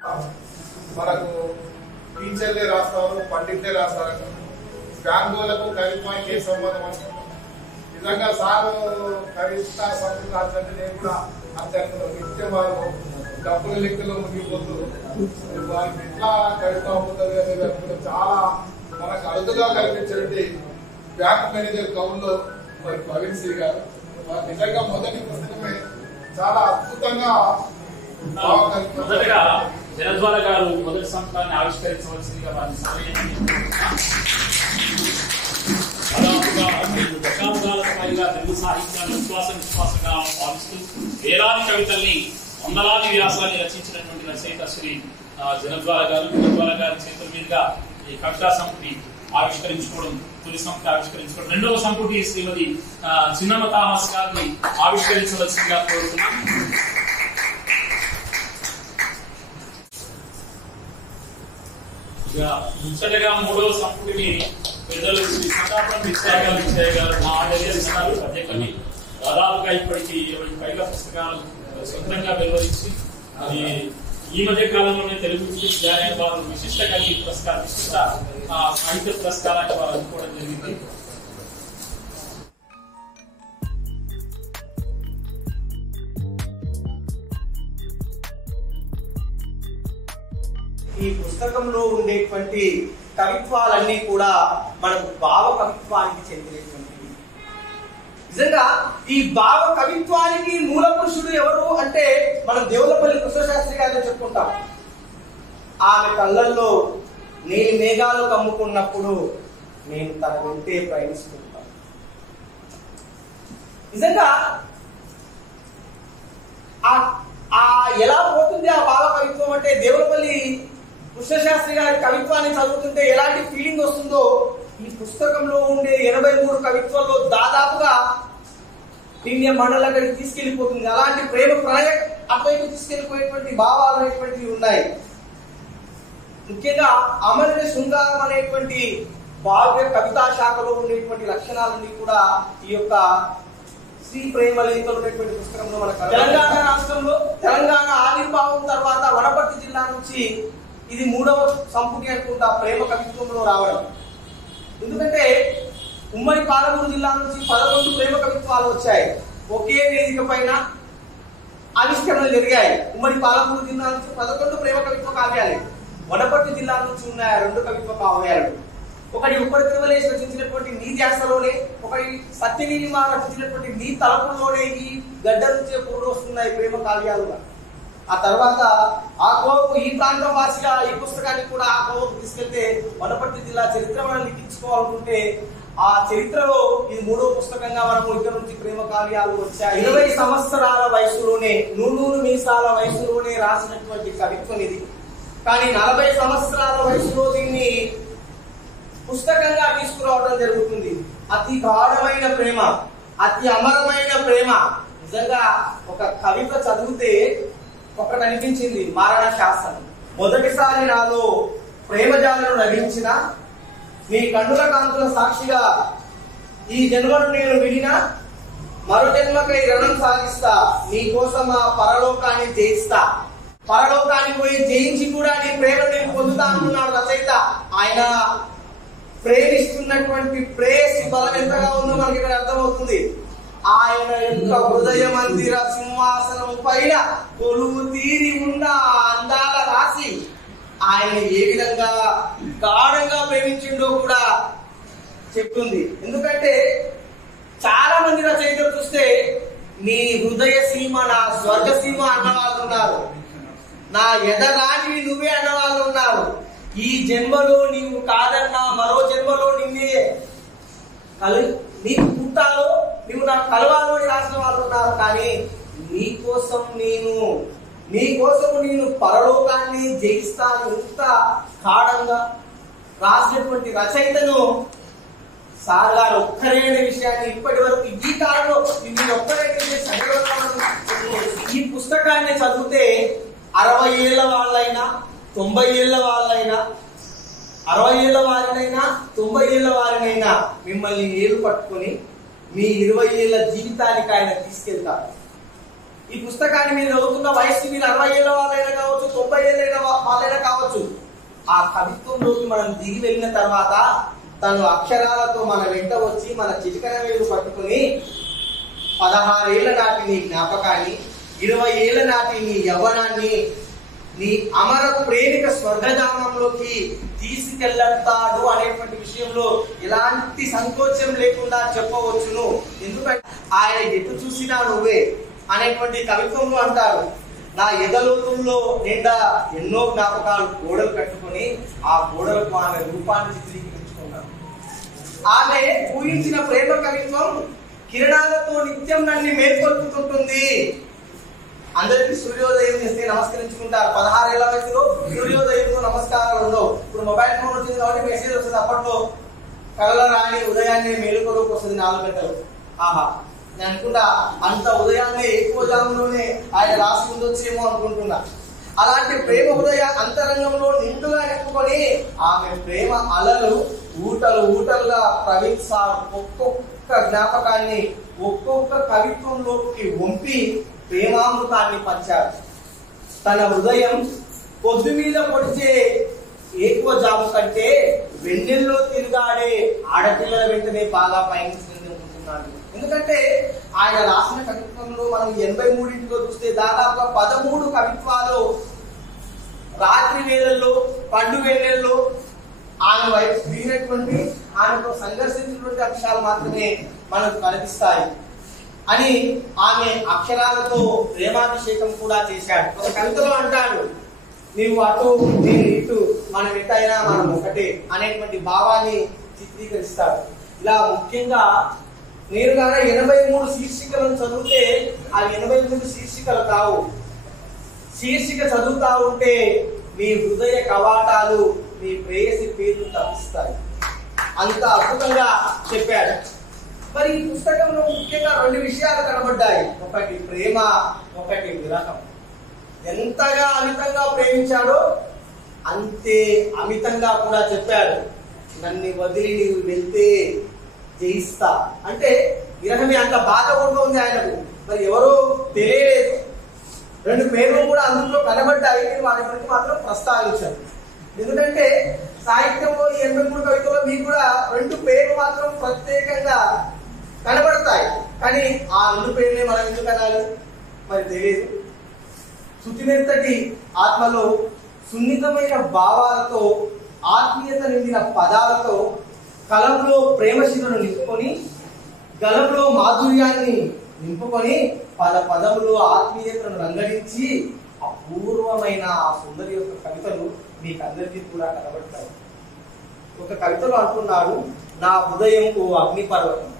మనకు టీచర్లే రాస్తారు, పండిట్లే రాస్తారు. బ్యాంకులకు కవిత్వానికి ఏ సంబంధం అనుకుంటాం. నిజంగా సారు కవిత సంస్కృతి రాసినట్టు నేను కూడా అత్యంత నిత్యం వారు డబ్బుల లెక్కలో మునిగిపోతూ వారికి ఎట్లా కవిత్వం అవుతుంది అనేది చాలా మనకు అరుదుగా కనిపించినట్టు బ్యాంక్ మేనేజర్ కవుల్లో మరి ప్రవీణ్ శ్రీ గారు నిజంగా మొదటి పుస్తకమే చాలా అద్భుతంగా మొదటగా జనద్వాల గారు మొదటి సంపుటాన్ని ఆవిష్కరించవలసిందిగా వారిని దశాబ్దాలకు పైగా తెలుగు సాహిత్యాన్ని విశ్వాసంగా భావిస్తూ వేలాది కవితల్ని వందలాది వ్యాసాన్ని రచించినటువంటి రచయిత శ్రీ జనద్వాల గారి చేతుల మీదుగా ఈ కవితా సంపుటి ఆవిష్కరించుకోవడం, తొలి సంపుటి ఆవిష్కరించుకోవడం, రెండవ సంపుటి శ్రీమతి చిన్నమ్మ థామస్ గారిని ఆవిష్కరించవలసిందిగా కోరుతున్నాం. ఇక ముచ్చటగా మూడవ సంపుటిని పెద్దలు శ్రీ సీతాపురం విద్యాగారు గారు ఆవిష్కరిస్తున్నారు. పద్యకవి దాదాపుగా ఇప్పటికి 20 పైగా పుస్తకాలు సొంతంగా వెలువరించి అది ఈ మధ్య కాలంలోనే తెలుగు విద్యాలయం వారు విశిష్ట కవి పురస్కారం, విశిష్ట సాహిత్య పురస్కారాన్ని వారు అందుకోవడం జరిగింది. ఈ పుస్తకంలో ఉండేటువంటి కవిత్వాలన్నీ కూడా మనకు భావ కవిత్వానికి చెందినటువంటివి. నిజంగా ఈ భావ కవిత్వానికి మూల పురుషుడు ఎవరు అంటే మనం దేవులపల్లి కృష్ణశాస్త్రి గారిని చెప్పుకుంటాం. ఆమె కళ్ళల్లో నేను మేఘాలు కమ్ముకున్నప్పుడు నేను తన వెంటే ప్రయాణిస్తుంటాను. నిజంగా ఎలా పోతుంది ఆ భావ కవిత్వం అంటే దేవులపల్లి కృష్ణశాస్త్రి గారి కవిత్వాన్ని చదువుతుంటే ఎలాంటి ఫీలింగ్ వస్తుందో ఈ పుస్తకంలో ఉండే 83 కవిత్వాల్లో దాదాపుగా నిన్న మండలకి తీసుకెళ్లిపోతుంది. అలాంటి ప్రేమ ప్రణయ అటువైపు తీసుకెళ్లిపోయేటువంటి భావాలు అనేటువంటివి ఉన్నాయి. ముఖ్యంగా అమరుని శృంగారం అనేటువంటి భావ్య కవితా శాఖలో ఉండేటువంటి లక్షణాలన్నీ కూడా ఈ యొక్క శ్రీ ప్రేమలేఖలు అనేటువంటి పుస్తకంలో మనకు తెలంగాణ రాష్ట్రంలో తెలంగాణ ఆవిర్భావం తర్వాత వనపర్తి జిల్లా నుంచి ఇది 3వ సంపుటి అనుకుంటా ప్రేమ కవిత్వంలో రావడం. ఎందుకంటే ఉమ్మడి పాలమూరు జిల్లా నుంచి 11 ప్రేమ కవిత్వాలు వచ్చాయి. ఒకే వేదిక పైన ఆవిష్కరణలు జరిగాయి. ఉమ్మడి పాలమూరు జిల్లా నుంచి 11 ప్రేమ కవిత్వ కావ్యాలు, వనపర్తి జిల్లా నుంచి ఉన్నాయి 2 కవిత్వ కావ్యాలు. ఒకటి ఉప్పరి తిరుమలేశ్ రచించినటువంటి నీ ధ్యాసలోనే, ఒకటి సత్యనీలిమ రచించినటువంటి నీ తలపుల్లోనే ఈ గడ్డ నుంచే పురుడు వస్తున్నాయి ప్రేమ కావ్యాలుగా. ఆ తర్వాత ఆ కోవకు ఈ ప్రాంతం వాసిగా ఈ పుస్తకాన్ని కూడా ఆ కోవకు తీసుకెళ్తే వనపర్తి జిల్లా చరిత్ర మనం లిఖించుకోవాలనుకుంటే ఆ చరిత్రలో ఇది 3వ పుస్తకంగా మనము ఇక్కడ నుంచి ప్రేమ కావ్యాలు వచ్చాయి. 20 సంవత్సరాల వయసులోనే, నూనూరు మీసాల వయసులోనే రాసినటువంటి కవిత్వం ఇది. కానీ 40 సంవత్సరాల వయసులో దీన్ని పుస్తకంగా తీసుకురావడం జరుగుతుంది. అతి గాఢమైన ప్రేమ, అతి అమరమైన ప్రేమ. నిజంగా ఒక కవిత చదివితే ఒకటి అనిపించింది, మారణ శాసనం. మొదటిసారి నాలో ప్రేమజాలను నటించిన నీ కన్నుల కాంతుల సాక్షిగా ఈ జన్మను నేను విడినా మరో జన్మకై రణం సాగిస్తా, నీ కోసం ఆ పరలోకాన్ని జయిస్తా. పరలోకానికి పోయి జయించి కూడా నీ ప్రేమ నేను పొందుతా అంటున్నాడు రచయిత. ఆయన ప్రేమిస్తున్నటువంటి ప్రేయసి బలం ఎంతగా ఉందో మనకి ఇక్కడ అర్థమవుతుంది. ఆయన యొక్క హృదయ మందిర సింహాసనం పైన కొలువు తీరి ఉన్న అందాల రాసి ఆయన ఏ విధంగా గాఢంగా ప్రేమించిండో కూడా చెప్తుంది. ఎందుకంటే చాలా మంది రచయితలు చూస్తే నీ హృదయ సీమ నా స్వర్గ సీమ అన్నవాళ్ళు ఉన్నారు, నా ఎదరాని నువ్వే అన్నవాళ్ళు ఉన్నారు. ఈ జన్మలో నీవు కాదన్నా మరో జన్మలో నిన్నే నీకు పుట్టాలో నువ్వు నాకు కలవాలో రాసిన వాళ్ళు ఉన్నారు. కానీ నీకోసం నేను పరలోకాన్ని జయిస్తాను ఇంత గాఢంగా రాసినటువంటి రచయితను సార్ గారు ఒక్కరే అనే విషయాన్ని ఇప్పటి వరకు ఈ కాలంలో మీరు ఒక్కరే ఈ పుస్తకాన్ని చదివితే 60 ఏళ్ల వాళ్ళైనా 90 ఏళ్ల వాళ్ళైనా 60 ఏళ్ల వారినైనా 90 ఏళ్ల వారినైనా మిమ్మల్ని ఏలు పట్టుకుని మీ 20 ఏళ్ల జీవితానికి ఆయన తీసుకెళ్తారు. ఈ పుస్తకాన్ని మీరు చదువుతున్న వయసు మీరు 60 ఏళ్ల వాళ్ళైనా కావచ్చు, 90 ఏళ్ళైన వాళ్ళైనా కావచ్చు. ఆ కవిత్వంలోకి మనం దిగి వెళ్ళిన తర్వాత తను అక్షరాలతో మన వెంట వచ్చి మన చిటికన వేలు పట్టుకుని 16 ఏళ్ల నాటి నీ జ్ఞాపకాన్ని, 20 ఏళ్ల నాటి నీ యవ్వనాన్ని నీ అమర ప్రేమిక స్వర్గధామంలోకి తీసుకెళ్తాడు అనేటువంటి విషయంలో ఎలాంటి సంకోచం లేకుండా చెప్పవచ్చును. ఎందుకంటే ఆయన ఎటు చూసినా నువ్వే అనేటువంటి కవిత్వంలో అంటారు. నా ఎదలోతుల్లో నిండా ఎన్నో జ్ఞాపకాలు గోడలు కట్టుకుని ఆ గోడలకు ఆమె రూపాన్ని చిత్రీకరించుకున్నాను. ఆమె ఊహించిన ప్రేమ కవిత్వం కిరణాలతో నిత్యం నన్ను మేల్కొల్పుతుంటుంది. అందరికీ సూర్యోదయం చేస్తే నమస్కరించుకుంటారు. 16 ఏళ్ల వయసులో సూర్యోదయంతో నమస్కారాలు ఉండవు. ఇప్పుడు మొబైల్ ఫోన్ వచ్చింది కాబట్టి మెసేజ్ వస్తుంది. అప్పట్లో కళ్ళ రాని ఉదయాన్నే మేలుకొరకు వస్తుంది 4 గంటలు. ఆహా, నేను అనుకుంటా అంత ఉదయాన్నే ఎక్కువ జాములోనే ఆయన రాసి ఉండొచ్చేమో అనుకుంటున్నా. అలాంటి ప్రేమ హృదయ అంతరంగంలో నిండుగా నింపుకొని ఆమె ప్రేమ అలలు ఊటలు ఊటలుగా ప్రవహిస్తారు. ఒక్కొక్క జ్ఞాపకాన్ని ఒక్కొక్క కవిత్వంలోకి వంపి ప్రేమామృతాన్ని పంచారు. తన హృదయం పొద్దు మీద పొడిచే ఎక్కువ జాము కంటే వెన్నెల్లో తిరుగాడే ఆడపిల్లల వెంటనే బాగా పయనిస్తున్నాడు. ఎందుకంటే ఆయన రాసిన కవిత్వంలో మనం 83 చూస్తే దాదాపుగా 13 కవిత్వాలు రాత్రి వేళల్లో పండుగ వేళల్లో ఆమె వైపు దిగినటువంటి ఆమెతో సంఘర్షించినటువంటి అంశాలు మాత్రమే మనకు కనిపిస్తాయి అని ఆమె అక్షరాలతో ప్రేమాభిషేకం కూడా చేశాడు. ఒక కవితలో అంటాడు, నీవు అటు నేను ఇటు, మనం ఎటైనా మనం ఒకటే అనేటువంటి భావాన్ని చిత్రీకరిస్తాడు. ఇలా ముఖ్యంగా నేను కానీ 83 శీర్షికలను చదివితే అవి 83 శీర్షికలు కావు. శీర్షిక చదువుతా ఉంటే మీ హృదయ కవాటాలు మీ ప్రేయసి పేరు తప్పిస్తాయి. అంత అద్భుతంగా చెప్పాడు. మరి ఈ పుస్తకంలో ముఖ్యంగా 2 విషయాలు కనబడ్డాయి. ఒకటి ప్రేమ, ఒకటి విరహం. ఎంతగా అమితంగా ప్రేమించాడో అంతే అమితంగా కూడా చెప్పాడు. నన్ను వదిలి నీవు వెళ్తే జయిస్తా అంటే విరహమే అంత బాధ ఉంటుంది ఆయనకు. మరి ఎవరో తెలియలేదు. 2 పేర్లు కూడా అందులో కనబడ్డాయి. వాటి గురించి మాత్రం ప్రస్తావించారు. ఎందుకంటే సాహిత్యంలో 83 కవితల్లో మీకు కూడా 2 పేర్లు మాత్రం ప్రత్యేకంగా కనబడతాయి. కానీ ఆ 2 పేర్లే మనం ఎందుకు అనాలి మరి తెలియదు. శుతిమెత్తటి ఆత్మలో సున్నితమైన భావాలతో ఆత్మీయత నిండిన పదాలతో కలంలో ప్రేమశిలను నింపుకొని గలంలో మాధుర్యాన్ని నింపుకొని పదములో ఆత్మీయతను రంగడించి అపూర్వమైన ఆ సుందరి యొక్క కవితలు మీకు అందరికీ కూడా కనబడతాయి. ఒక కవితలో అంటున్నాడు, నా హృదయం ఓ అగ్నిపర్వతం,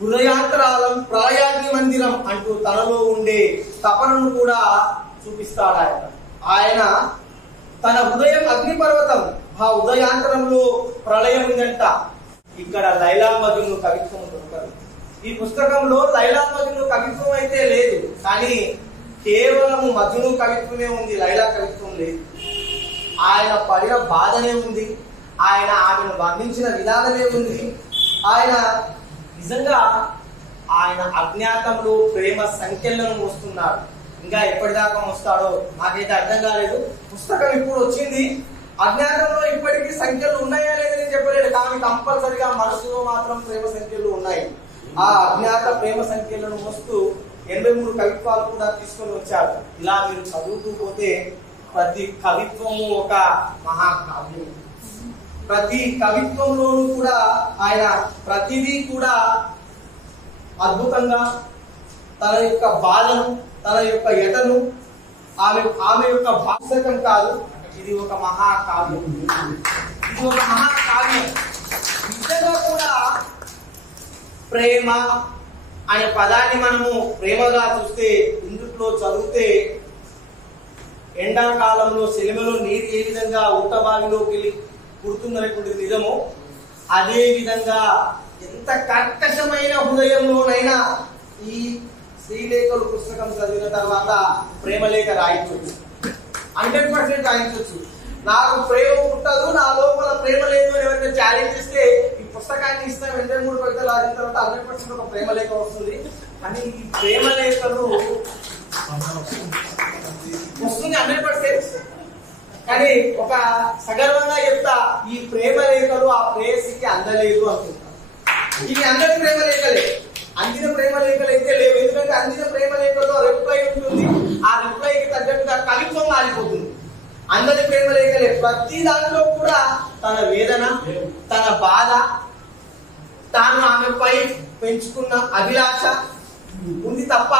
హృదయాంతరాలం ప్రళయాగ్ని మందిరం అంటూ తనలో ఉండే తపనను కూడా చూపిస్తాడు ఆయన. ఆయన తన హృదయం అగ్నిపర్వతం, ఆ ఉదయాంతరంలో ప్రళయం ఉందంట. ఇక్కడ లైలా మజ్ను కవిత్వం దొరకదు. ఈ పుస్తకంలో లైలా మజ్ను కవిత్వం అయితే లేదు, కానీ కేవలం మజ్ను కవిత్వమే ఉంది, లైలా కవిత్వం లేదు. ఆయన పడిన బాధనే ఉంది, ఆయన ఆమెను వర్ణించిన విధానమే ఉంది. ఆయన నిజంగా ఆయన అజ్ఞాతంలో ప్రేమ సంఖ్యలను మోస్తున్నాడు. ఇంకా ఎప్పటిదాకా వస్తాడో నాకైతే అర్థం కాలేదు. పుస్తకం ఇప్పుడు వచ్చింది, అజ్ఞాతంలో ఇప్పటికీ సంఖ్యలు ఉన్నాయా లేదని చెప్పలేడు, కానీ కంపల్సరిగా మనసులో మాత్రం ప్రేమ సంఖ్యలు ఉన్నాయి. ఆ అజ్ఞాత ప్రేమ సంఖ్యలను మోస్తూ 83 కవిత్వాలు కూడా తీసుకొని వచ్చాడు. ఇలా మీరు చదువుతూ పోతే ప్రతి కవిత్వము ఒక మహాకావ్యం. ప్రతి కవిత్వంలోనూ కూడా ఆయన ప్రతిదీ కూడా అద్భుతంగా తన యొక్క బాధను, తన యొక్క ఎటను, ఆమె యొక్క పుస్తకం కాదు, ఇది ఒక మహాకావ్యం. ఇది ఒక మహాకావ్యం. నిజంగా కూడా ప్రేమ అనే పదాన్ని మనము ప్రేమగా చూస్తే, ఇందులో చదివితే ఎండాకాలంలో సెలవులో నీరు ఏ విధంగా ఊటబావిలోకి వెళ్ళి పుడుతుందనేటువంటిది నిజము, అదే విధంగా ఎంత కర్కశమైన హృదయంలోనైనా ఈ శ్రీలేఖలు పుస్తకం చదివిన తర్వాత ప్రేమలేఖ రాయించవచ్చు, 100% రాయించవచ్చు. నాకు ప్రేమ పుట్టదు, నా లోపల ప్రేమ లేదు అని ఎవరైనా ఛాలెంజ్ చేస్తే ఈ పుస్తకాన్ని ఇస్తే 23 కవితలు రాసిన తర్వాత 100% ఒక ప్రేమలేఖ వస్తుంది. కానీ ఈ ప్రేమలేఖలు వస్తుంది 100%. కానీ ఒక సగర్వంగా చెప్తా, ఈ ప్రేమ లేఖలు ఆ ప్రేయసికి అందలేదు అనుకుంటారు. ఇవి అందరి ప్రేమ లేఖలే, అందిన ప్రేమ లేఖలు అయితే లేవు. ఎందుకంటే అందిన ప్రేమ లేఖలో రిప్లై ఉంటుంది, ఆ రిప్లైకి తగ్గట్టుగా కవిత్వం మారిపోతుంది. అందరి ప్రేమ లేఖలే, ప్రతి దాంట్లో కూడా తన వేదన, తన బాధ, తాను ఆమెపై పెంచుకున్న అభిలాష ఉంది తప్ప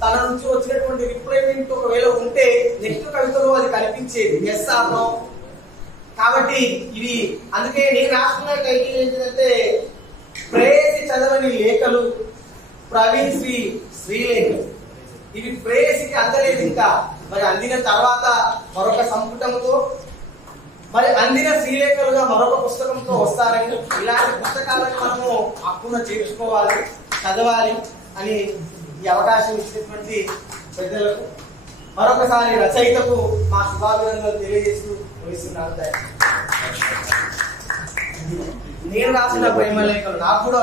తన నుంచి వచ్చినటువంటి రిప్లైమెంట్ ఒకవేళ ఉంటే నెక్స్ట్ కవితలో అది కనిపించేది, ఎస్ ఆర్ నో. కాబట్టి ఇవి అందుకే నేను రాసుకున్న టైటిల్ ఏంటంటే ప్రేయసి చదవని లేఖలు, ప్రవీణ్ శ్రీలేఖలు. ఇవి ప్రేయసికి అందలేదు ఇంకా. మరి అందిన తర్వాత మరొక సంపుటంతో, మరి అందిన శ్రీలేఖలుగా మరొక పుస్తకంతో వస్తారని, ఇలాంటి పుస్తకాలను మనము హక్కున చేర్చుకోవాలి, చదవాలి అని ఈ అవకాశం ఇచ్చినటువంటి పెద్దలకు మరొకసారి రచయితకు మా శుభాభినందనలు తెలియజేస్తూ ముగిస్తున్నాను. నేను రాసిన ప్రేమ లేఖలు నాకు కూడా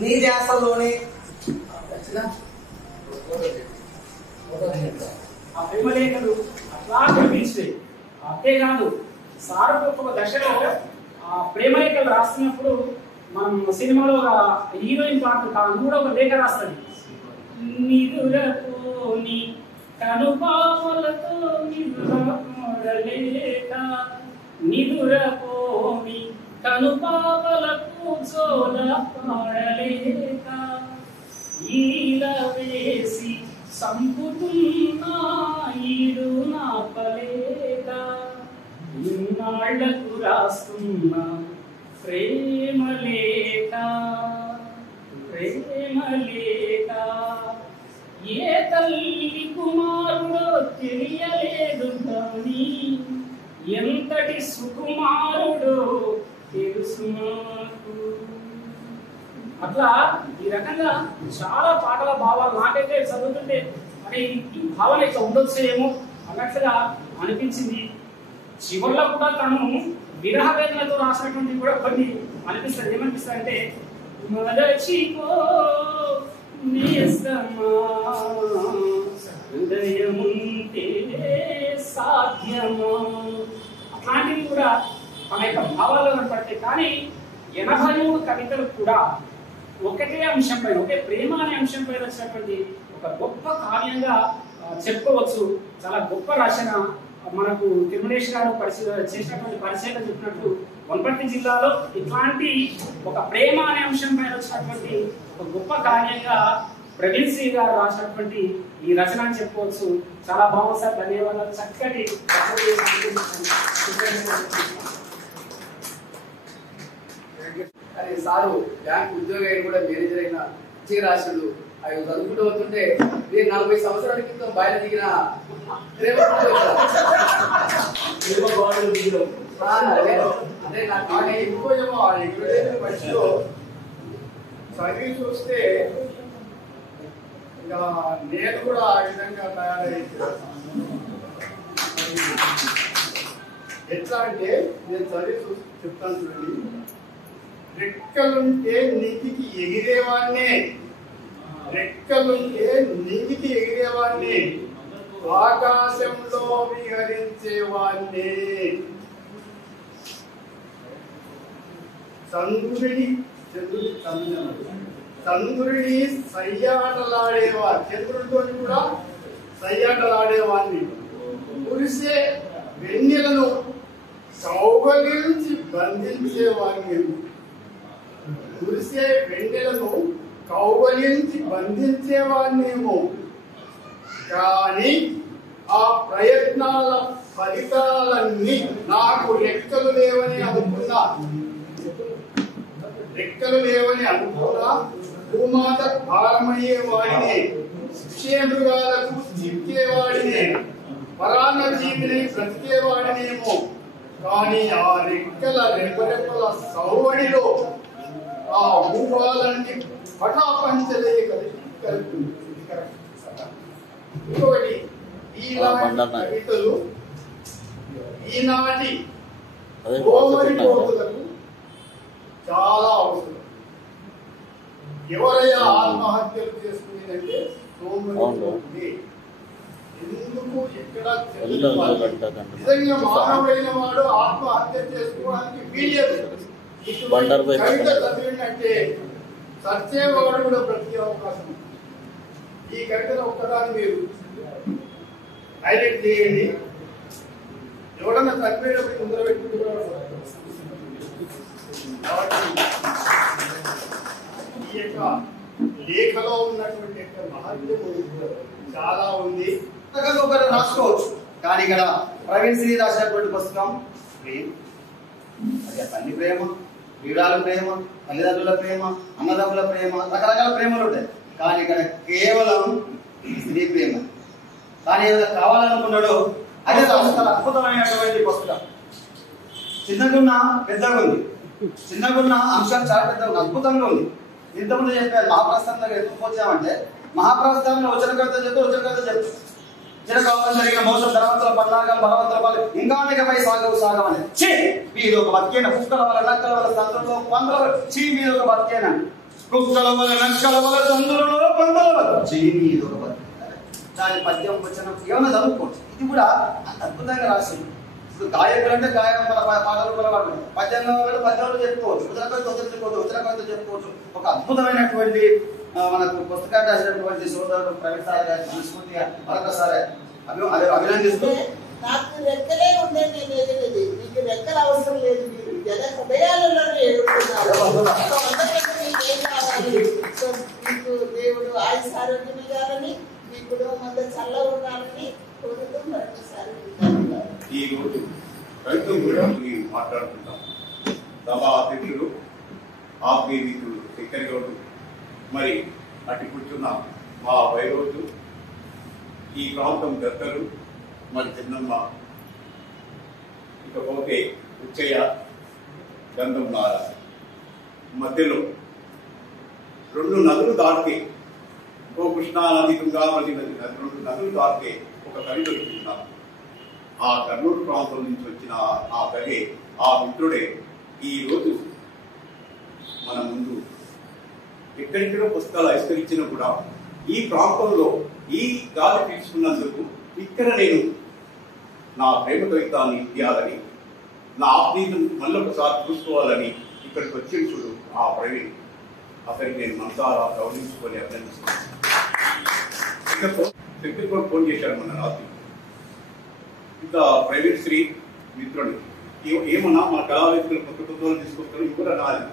నీ ధ్యాసలోనే ఆ ప్రేమ లేఖలు అట్లా కనిపించాయి. అంతేకాదు సారభౌమ దశలో ఆ ప్రేమ లేఖలు రాస్తున్నప్పుడు మనం సినిమాలో ఒక హీరోయిన్ పాత్ర తాను కూడా ఒక లేఖ రాస్తుంది. నిదురపోని కనుపాపలతో నిదురలేక, నిదురపోని కనుపాపలకు జోల పాడలేక, ఈల వేసి సంపుతున్నా ఈడు నాపలేక, ఇన్నాళ్లకు రాస్తున్నా ప్రేమ లేఖ, ప్రేమ లేఖ. ఏ తల్లి కుమారుడో తెలియలేదు కానీ ఎంతటి సుకుమారుడో తెలుసు నాకు. అట్లా ఈ రకంగా చాలా పాటల భావాలు నాకైతే చదువుతుంటే మరి ఈ భావన ఇట్లా ఉండొచ్చేమో అన్నట్లుగా అనిపించింది. చివరిలో కూడా తను విరహ వేదనతో రాసినటువంటి కూడా కొన్ని అనిపిస్తుంది. ఏమనిపిస్తుంది అంటే మరచిపో నేస్తమా హృదయముంటే సాధ్యమా, అట్లాంటివి కూడా మన యొక్క భావాల్లో కనపడతాయి. కానీ 83 కవితలు కూడా ఒకటే అంశం పైన, ఒకే ప్రేమ అనే అంశం పైన వచ్చినటువంటి ఒక గొప్ప కావ్యంగా చెప్పుకోవచ్చు. చాలా గొప్ప రచన. మనకు తిరుమలేష్ గారు చేసినటువంటి పరిచయం చెప్పినట్టు వనపర్తి జిల్లాలో ఇట్లాంటి ఒక ప్రేమ అనే అంశం పైన వచ్చినటువంటి ఒక గొప్ప కావ్యంగా ప్రవీణ్ శ్రీ గారు రాసినటువంటి ఈ రచన అని చెప్పుకోవచ్చు. చాలా బాగుంది సార్, ధన్యవాదాలు. చక్కటి అది సారు బ్యాంక్ ఉద్యోగి అయిన కూడా మేనేజర్ అయిన రాశుడు అవి చదువుకుంటూ వస్తుంటే నేను 40 సంవత్సరాల క్రితం బయట దిగిన అంటే నాకు ఎక్కువేమో మనిషిలో చదివి చూస్తే ఇంకా నేను కూడా ఆ విధంగా తయారైతే ఎట్లా అంటే నేను చదివి చూసి చెప్తాను చూడండి. రెక్కలుంటే నీటికి ఎగిరేవాడినే, రెక్కలుంటే నీటికి ఎగిరేవాడిని, ఆకాశంలో విహరించేవాడిని, చంద్రుడిని సయ్యాటలాడేవాడు, చంద్రుడితో కూడా సయ్యాటలాడేవాడిని, కురిసే వెన్నెలను కౌగలించి బంధించేవాడిని, కురిసే వెన్నెలను కౌగలించి బంధించేవాడినేమో కానీ ఆ ప్రయత్నాల ఫలితాలన్నీ నాకు రెక్కలు లేవని అనుకున్నా, రెక్కలు లేవని అనుకున్నా భూమాత భారమయ్యేవాడిని, శిక్షేమృగాలకు చిక్కేవాడిని, పరాన్న జీవిని బ్రతికేవాడినేమో కానీ ఆ రెక్కల రెప్పరెప్పల సౌవడిలో ఆ భూభాలన్నీ పటాపంచలే కలుపుతుంది. ఇంకొకటి ఈనాటి కవితలు ఈనాటి కోమరి కోతులకు చాలా అవసరం. ఎవరైనా ఆత్మహత్యలు చేసుకునేదంటే సోమరి కోతులే. ఎందుకు ఎక్కడ నిజంగా మానవుడైన వాడు ఆత్మహత్య చేసుకోవడానికి వీలేదు. కవిత చదివిందంటే సత్యవాడు కూడా బ్రతికే అవకాశం. ఈ కవితను ఒక్కదాన్ని మీరు హైలైట్ చేయండి. ఎవడన్నా చనిపోయినప్పుడు ముందర పెట్టుకుంటున్నారు. ఈ యొక్క లేఖలో ఉన్నటువంటి మహత్యము చాలా ఉంది. ఒకటి రాసుకోవచ్చు, కానీ ఇక్కడ ప్రవీణ్ శ్రీ రాసినటువంటి పుస్తకం ప్రేమ, అదే తల్లి ప్రేమ, వీరాల ప్రేమ, తల్లిదండ్రుల ప్రేమ, అన్నదమ్ముల ప్రేమ, రకరకాల ప్రేమలు ఉంటాయి. కానీ ఇక్కడ కేవలం స్త్రీ ప్రేమ. కానీ ఏదైనా కావాలనుకున్నాడు అదే చాలా అద్భుతమైనటువంటి పుస్తకం. చిన్నగున్న పెద్దగా ఉంది, చిన్నగున్న అంశాలు చాలా పెద్దగా అద్భుతంగా ఉంది. ఇంతకుముందు చెప్పారు మహాప్రస్థానంలో ఎందుకు వచ్చామంటే, మహాప్రస్థానంలో వచ్చిన కవిత చెప్తారు చిరకాలం జరిగిన మోసం ధనవంతుల పన్నాగాలు బలవంతుల పాలు ఇంకా పై సాగమని మీరు ఒక బతికేన కుక్కల వల్ల నక్కల వల్ల సందులలో పందుల చీ మీద ఒక బతికేన కుక్కల వల్ల నక్కల వల్ల సందులలో పందుల వల్ల చీ మీద ఒక బతికేన. దాని పద్యం వచ్చిన ఏమైనా చదువుకోవచ్చు. ఇది కూడా అద్భుతంగా రాసింది. ఇప్పుడు గాయకులు అంటే గాయం పాటలు కూడా వాడు పద్యంగా పద్యాలు చెప్పుకోవచ్చు, ఉత్తర చెప్పుకోవచ్చు. ఒక అద్భుతమైనటువంటి మనకు పుస్తకాలు రాసినటువంటి సోదరుడు ప్రవీణ్ సార్ గారి మనస్ఫూర్తిగా మరొకసారి అభినందిస్తూ, నాకు రెక్కలే ఉండే నేను ఎదిరేది, మీకు రెక్కల అవసరం లేదు, మీరు జన హృదయాలలో ఎదుర్కొన్నారు. మీకు దేవుడు ఆయుష్ ఆరోగ్యం ఇవ్వాలని, మీ కుటుంబం అంతా చల్లగా ఉండాలని కోరుతూ మరొకసారి ఈ రోజు రైతు గురించి మాట్లాడుకుంటాం. సభా అధ్యక్షుడు ఆత్మీయ మిత్రుడు శంకర్ గౌడ్, మరి అటు కూర్చున్న మా వైరోజు, ఈ ప్రాంతం దత్తలు, మరి చిన్నమ్మ, ఇకపోతే ఉచ్చయ్య, గంధం నార, మధ్యలో 2 నదులు దాటితే, ఓ కృష్ణా నది, తుంగావళి నది, 2 నదులు దాటితే ఒక కవి దొరుకుతున్నాం. ఆ కర్నూలు ప్రాంతం నుంచి వచ్చిన ఆ కవి, ఆ మిత్రుడే ఈ రోజు మన ముందు ఎక్కడెక్కడో పుస్తకాలు ఆవిష్కరించినా కూడా ఈ ప్రాంతంలో ఈ గాలి పీల్చుకున్నందుకు ఇక్కడ నేను నా ప్రేమ కవితాన్ని ఇవ్వాలని, నా ఆత్మీయతను మళ్ళీ ఒకసారి చూసుకోవాలని ఇక్కడికి వచ్చిన చూడు ఆ ప్రవీణ్, అతనికి నేను మనసారా గౌరవించుకొని అభినందిస్తున్నాను. ఇంకా శక్తి కూడా ఫోన్ చేశారు మన రాత్రి. ఇంకా ప్రైవేట్ శ్రీ మిత్రుడు ఏమన్నా మన కళావేత్తలు కొత్త కొత్త తీసుకొస్తారు, ఇంకొక నాది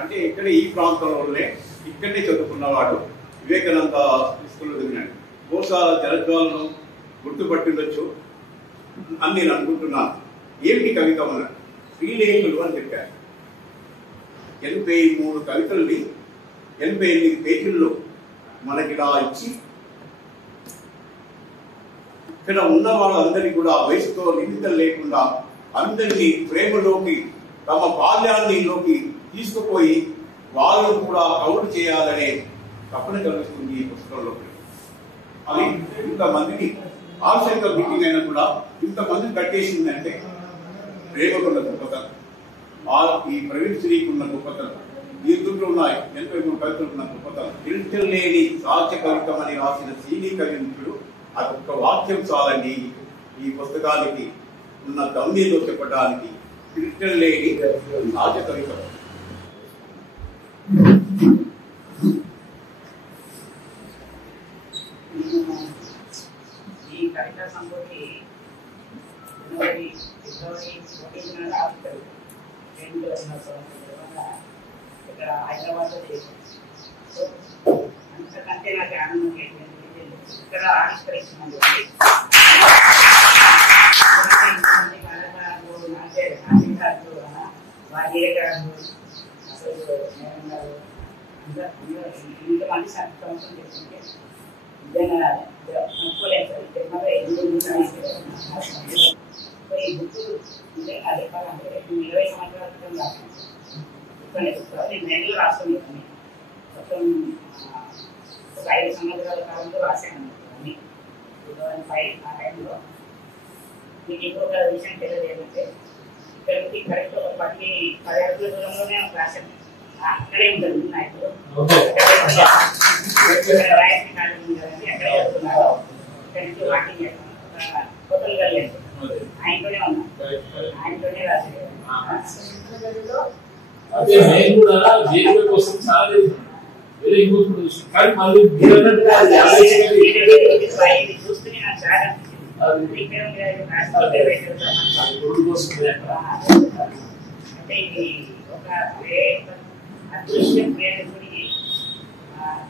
అంటే ఇక్కడ ఈ ప్రాంతంలోనే ఇక్కడనే చదువుకున్నవాడు వివేకానంద స్కూల్లో చదివినాడు. బహుశా జలజ్వాలను గుర్తుపట్టిండొచ్చు అని నేను అనుకుంటున్నాను. ఏమిటి కవిత అన్నాడు, శ్రీలేఖలు అని చెప్పారు. 83 కవితల్ని 88 పేజీల్లో మనకిలా ఇచ్చి, ఇక్కడ ఉన్న వాళ్ళందరినీ కూడా వయసుతో నిమిత్తం లేకుండా అందరినీ ప్రేమలోకి, తమ బాల్యాల్లోకి తీసుకుపోయి వాళ్ళను కూడా కౌలు చేయాలనే తపన కలుగుతుంది ఈ పుస్తకంలో. అది ఇంతమందిని ఆశంగా మీటింగ్ అయినా కూడా ఇంతమందిని కట్టేసిందంటే ప్రేమకున్న గొప్పతనం, ఈ ప్రవీణ్ శ్రీకి ఉన్న గొప్పతనం, ఈ దుడ్లు ఉన్నాయి 83 కవితలకు ఉన్న గొప్పతనం. తిల్చలేని సాధ్య కవితం అని రాసిన సీనీ కవిత్రుడు అదొక్క వాక్యం చాలండి ఈ పుస్తకానికి ఉన్న గమ్యంలో చెప్పడానికి. తిల్చలేని సాధ్య కవితం. ఈ కవితా సంపూర్తి ఫిబ్రవరి 14 రాస్తారు. ఇక్కడ హైదరాబాద్ లో చేశారు. సో అంతకంటే నాకు ఆనందం ఏంటంటే ఇక్కడ ఆవిష్కరిస్తున్నాను. కళాకారులు, నాట్యకారులు, వాద్యకారులు, అసలు ఇంతమంది సంవత్సరం చేస్తుంటే నిజంగా అనుకోలేదు. ఈ బుక్ నిజంగా చెప్పాలంటే 20 సంవత్సరాల క్రితం రాస్తాను. నేను నెలలో రాస్తాను. మొత్తం ఒక 5 సంవత్సరాల కాలంలో రాశాను అన్ని 2005 ఆ టైంలో. మీకు ఇంకొక విషయం తెలియదు ఏంటంటే, ఇక్కడికి కరెక్ట్ ఒక 10 అడుగుల దూరంలోనే రాశాను. అక్కడే ఉంటుంది నాయకుడు, రాయల్సీ కాలేజ్ ఉంది కదండి, అక్కడే చదువుతున్నారు. ఇక్కడి నుంచి వాకింగ్ అదే నేను కూడా జీవిత కోసం చాలా చేస్తున్నాను, వేరే ఇంకొక చూస్తాను, కానీ మళ్ళీ మీరు అన్నట్టుగా అది చూస్తూనే నాకు చాలా అంటే ఇది ఒక అదృశ్య ప్రేమికుడికి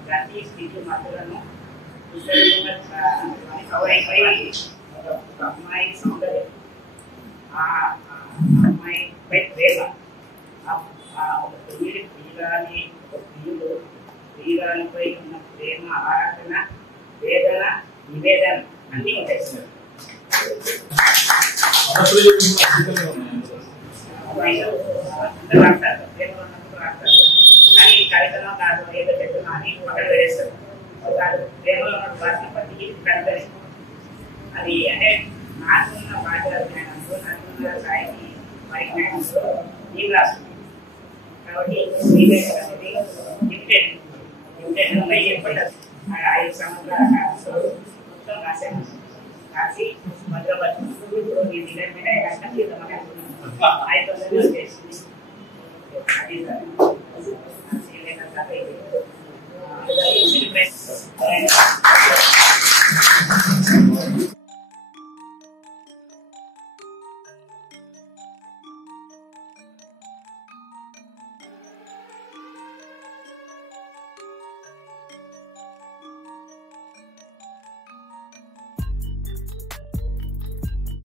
ప్రతి స్థితి మధ్యలను కవరైపోయి ఒక అమ్మాయి సౌందర్యం, ఆ అమ్మాయిపై ప్రేమ, ఒక ప్రియురాలి ప్రియురాలిపై ఉన్న ప్రేమ, ఆరాధన, వేదన, నివేదన అన్నీ ఉంటాయి. రాస్తారు ప్రేమలో ఉన్నప్పుడు రాస్తారు, కానీ కవితలో కాదు ఏదో చెప్తున్నా అని పక్కన వేస్తారు. ప్రేమలో ఉన్న భాషను బట్టి కవితనే అది. అంటే నాకున్న భాష జ్ఞానంతో, నాకున్న సాహితీ పరిజ్ఞానంతో నీకు రాస్తుంది కాబట్టి ఎప్పటి 5 సంవత్సరాల మొత్తం రాశాను. రాసి భద్రపరుచుకుంటూ ఇప్పుడు నేను రిటైర్మెంట్ అయ్యాక తీద్దామని అనుకున్నాను. 5 రోజుల్లో చేసింది అది సార్.